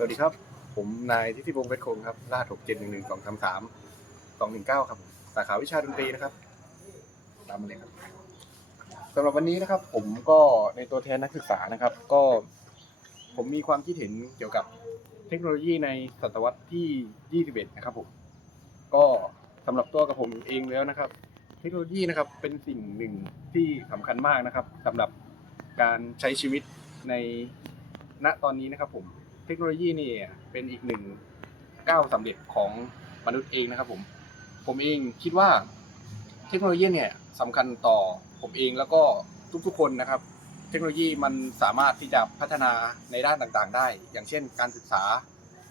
สวัสดีครับ ผมนายทิติพงศ์เพชรคงครับรหัสหกเจ็ดหนึ่งหนึ่งสองสามสามสองหนึ่งเก้าครับ สาขาวิชาดนตรีนะครับ ตามมาเลยครับสำหรับวันนี้นะครับ ผมก็ในตัวแทนนักศึกษานะครับ ก็ ผมมีความคิดเห็นเกี่ยวกับเทคโนโลยีในศตวรรษที่21นะครับผม ก็สำหรับตัวกับผมเองแล้วนะครับ เทคโนโลยีนะครับเป็นสิ่งหนึ่งที่สำคัญมากนะครับสำหรับการใช้ชีวิตในณตอนนี้นะครับผม เทคโนโลยีนี่เป็นอีกหนึ่งก้าวสำเร็จของมนุษย์เองนะครับผมผมเองคิดว่าเทคโนโลยีเนี่ยสำคัญต่อผมเองแล้วก็ทุกๆคนนะครับ เทคโนโลยีมันสามารถที่จะพัฒนาในด้านต่างๆ ได้ อย่างเช่น การศึกษา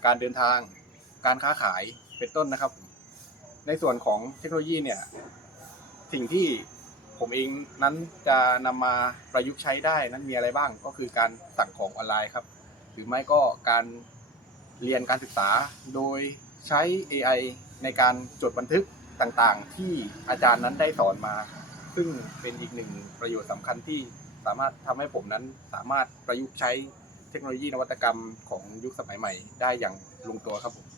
การเดินทาง การค้าขายเป็นต้นนะครับ ในส่วนของเทคโนโลยีเนี่ยสิ่งที่ผมเองนั้นจะนำมาประยุกต์ใช้ได้นั้นมีอะไรบ้างก็คือการสั่งของออนไลน์ครับ รือไม่ก็การเรียนการศึกษาโดยใช้ AI ในการจดบันทึกต่างๆ ที่อาจารย์นั้นได้สอนมา ซึ่งเป็นอีกหนึ่งประโยชน์สำคัญที่สามารถทำให้ผมนั้นสามารถประยุกต์ใช้เทคโนโลยีนวัตกรรมของยุคสมัยใหม่ ได้อย่างลงตัวครับผม